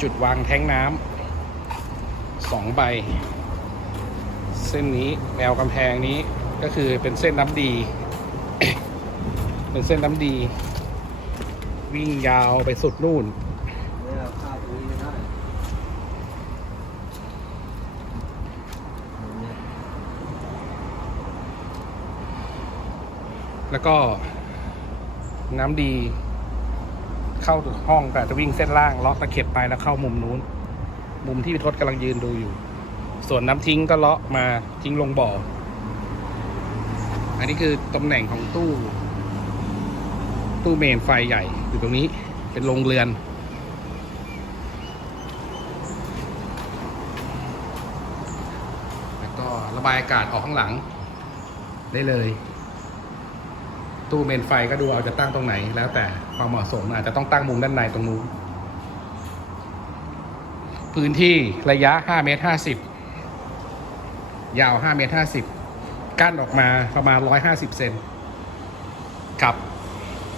จุดวางแท้งน้ำสองใบ เส้นนี้แนวกำแพงนี้ก็คือเป็นเส้นน้ำดี เป็นเส้นน้ำดี วิ่งยาวไปสุดนู่นแล้วก็น้ำดี เข้าห้องแต่จะวิ่งเส้นล่างเลาะตะเข็บไปแล้วเข้ามุมนู้น มุมที่พี่ทศกำลังยืนดูอยู่ ส่วนน้ำทิ้งก็เลาะมาทิ้งลงบ่อ อันนี้คือตำแหน่งของตู้ ตู้เมนไฟใหญ่อยู่ตรงนี้เป็นโรงเรือนแล้วก็ระบายอากาศออกข้างหลังได้เลย ตู้เมนไฟก็ดูเอาจะตั้งตรงไหน แล้วแต่ความเหมาะสมอาจจะต้องตั้งมุมด้านในตรงนู้นพื้นที่ระยะ5เมตร50 ยาว5เมตร50 กั้นออกมาประมาณ 150 เซนครับ